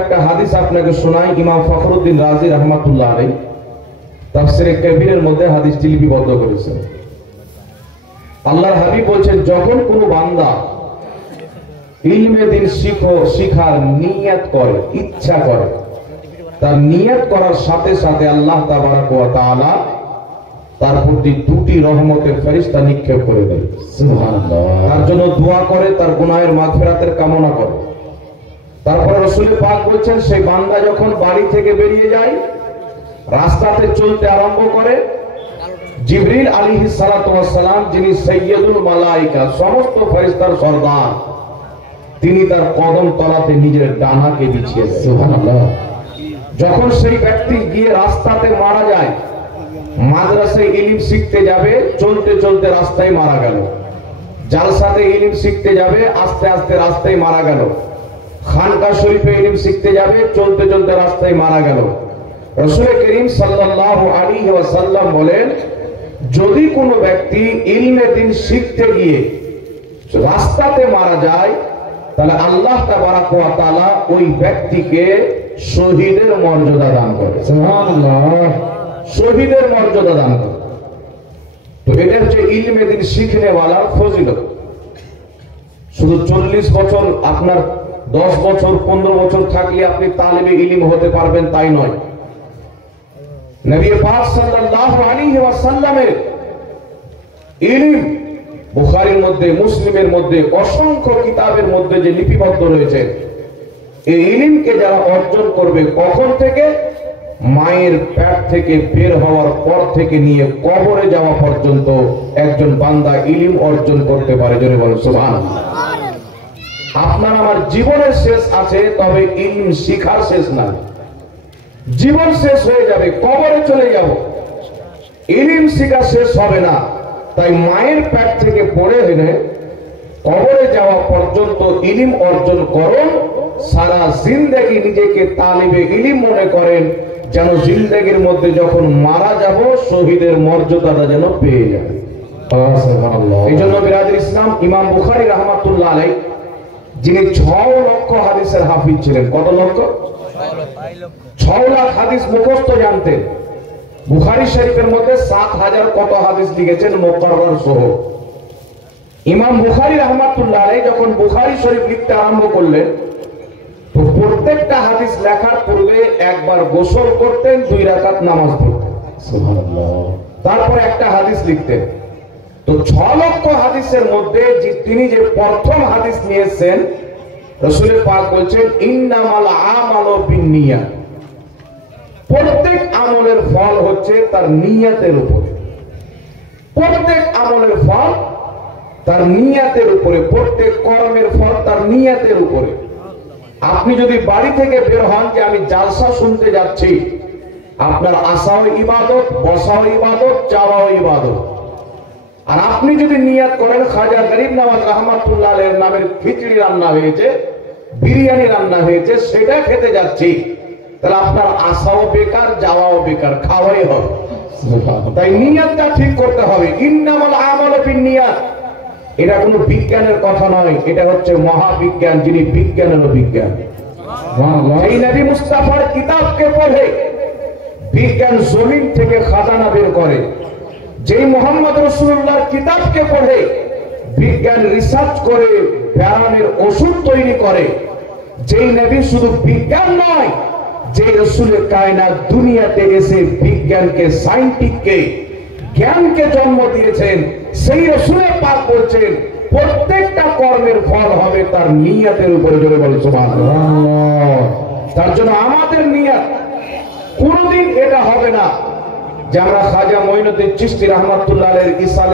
একটা হাদিস আপনাকে শোনাই। ইমাম ফখরুদ্দিন রাজি রহমাতুল্লাহ আলাইহি তাফসীরে কবিরের মধ্যে হাদিসটি লিপিবদ্ধ করেছেন। আল্লাহর হাবিব বলছেন, যখন কোনো বান্দা ইলমে দিন শিখার নিয়ত করে, ইচ্ছা করে, তার নিয়ত করার সাথে সাথে আল্লাহ তাবারাক ওয়া তাআলা তার প্রতি দুটি রহমতের ফেরেশতা নিক্ষেপ করে দেয়। সুবহানাল্লাহ। তার জন্য দোয়া করে, তার গুনাহের মাগফিরাতের কামনা করে। তারপরে রাসূল পাক বলছেন, সেই বান্দা যখন বাড়ি থেকে বেরিয়ে যায়, রাস্তাতে চলতে আরম্ভ করে, জিবরিল আলাইহিস সালাতু ওয়াস সালাম, যিনি সাইয়্যিদুল মালায়েকা, সমস্ত ফেরেশতার সরদার, তিনি তার কদম তলাতে নিজের ডানাকে বিছিয়ে দেন। সুবহানাল্লাহ। যখন সেই ব্যক্তি গিয়ে রাস্তাতে মারা যায়, মাদ্রাসায় ইলম শিখতে যাবে, চলতে চলতে রাস্তায় মারা গেল। জালসাতে ইলম শিখতে যাবে, আস্তে আস্তে রাস্তায় মারা গেল। খানকা শরীফে ইলম শিখতে যাবে, চলতে চলতে রাস্তায় মারা গেল। রাসূল করিম সাল্লাল্লাহু আলাইহি ওয়াসাল্লাম বলেন, যদি কোনো ব্যক্তি ইলমে দিন শিখতে গিয়ে রাস্তাতে মারা যায়, তাহলে আল্লাহ তাবারাক ওয়া তাআলা ওই ব্যক্তিকে শহীদের মর্যাদা দান করে। সুবহানাল্লাহ। শহীদের মর্যাদা দান করে। তো এটা হচ্ছে ইলমে দিন শিখনে ওয়ালার ফজিলত। শুধু 40 বছর, আপনার 10 বছর 15 বছর থাকলে আপনি তালিবে ইলম হতে পারবেন তাই নয়। নবী পাক সাল্লাল্লাহু আলাইহি ওয়াসাল্লামের ইলম বুখারীর মধ্যে, মুসলিমের মধ্যে, অসংখ্য কিতাবের মধ্যে যে লিপিবদ্ধ রয়েছে, এই ইলমকে যারা অর্জন করবে, কখন থেকে? মায়ের পেট থেকে বের হওয়ার পর থেকে নিয়ে কবরে যাওয়া পর্যন্ত একজন বান্দা ইলম অর্জন করতে পারে। জোরে বলেন সুবহানাল্লাহ। আপনার আমার জীবনের শেষ আছে, তবে ইলম শিখার শেষ নাই। জীবন শেষ হয়ে যাবে, কবরে চলে যাব, ইলম শিখা শেষ হবে না। তাই মায়ের পেট থেকে পড়ে এনে কবরে যাওয়া পর্যন্ত ইলম অর্জন করুন। সারা জিন্দেগি নিজেকে তালিবে ইলম মনে করেন, যেন জিন্দেগির মধ্যে যখন মারা যাব শহীদের মর্যাদাটা যেন পেয়ে যায়। এই জন্য বিরাদর ইসলাম, ইমাম বুখারী রাহমাতুল্লাহ আলাইহি, যিনি 6 লক্ষ হাদিসের হাফিজ ছিলেন। কত লক্ষ? 6 লাখ হাদিস মুখস্থ জানতেন। বুখারী শরীফের মধ্যে 7000 কত হাদিস লিখেছেন মুকাররার সহ। ইমাম বুখারী রাহমাতুল্লাহ আলাইহি যখন বুখারী শরীফ লিখতে আরম্ভ করলেন, তো প্রত্যেকটা হাদিস লেখার পূর্বে একবার গোসল করতেন, 2 রাকাত নামাজ পড়তেন। সুবহানাল্লাহ। তারপর একটা হাদিস লিখতেন। তো 6 লক্ষ হাদিসের মধ্যে তিনি যে প্রথম হাদিস নিয়েছেন, রাসূল পাক বলছেন, ইন্নামাল আমালু বিন্নিয়াত। প্রত্যেক আমলের ফল হচ্ছে তার নিয়তের উপরে। প্রত্যেক আমলের ফল তার নিয়তের উপরে। প্রত্যেক কর্মের ফল তার নিয়তের উপরে। আপনি যদি বাড়ি থেকে বের হন যে আমি জালসা শুনতে যাচ্ছি, আপনার আসাও ইবাদত, বসাও ইবাদত, চাওয়াও ইবাদত। আর আপনি যদি নিয়ত করেন খাজা গরিব নওয়াজ রহমাতুল্লাহ আলাইহির নামের খিচুড়ি রান্না হয়েছে, বিরিয়ানি রান্না হয়েছে, সেটা খেতে যাচ্ছি, তাহলে আপনার আসাও বেকার, যাওয়াও বেকার, খাওয়াই হবে। তাই নিয়তটা ঠিক করতে হবে। ইন্নামাল আমালু বিন্নিয়াত। এটা কোনো বিজ্ঞানের কথা নয়, এটা হচ্ছে মহাবিজ্ঞান, যিনি বিজ্ঞানেরও বিজ্ঞান। এই নবী মুস্তাফার কিতাবকে পড়ে বিজ্ঞান জমিন থেকে খাজানা বের করে। যেই মুহাম্মদ রাসূলুল্লাহর কিতাবকে পড়ে বিজ্ঞান রিসার্চ করে ব্যায়ামের ওষুধ তৈরি করে। যেই নবী শুধু বিজ্ঞান নয়, যে রাসূলের কায়নাত দুনিয়াতে এসে বিজ্ঞানকে, সায়েন্টিফিককে, জ্ঞানকে জন্ম দিয়েছেন, সেই রাসূলের পাক বলছেন প্রত্যেকটা কর্মের ফল হবে তার নিয়তের উপরে। জোরে বলেন সুবহানাল্লাহ। তার জন্য আমাদের নিয়ত কোনদিন এটা হবে না যে আমরা খাজা মঈনুদ্দিন চিশতি রাহমাতুল্লাহ আলাইহির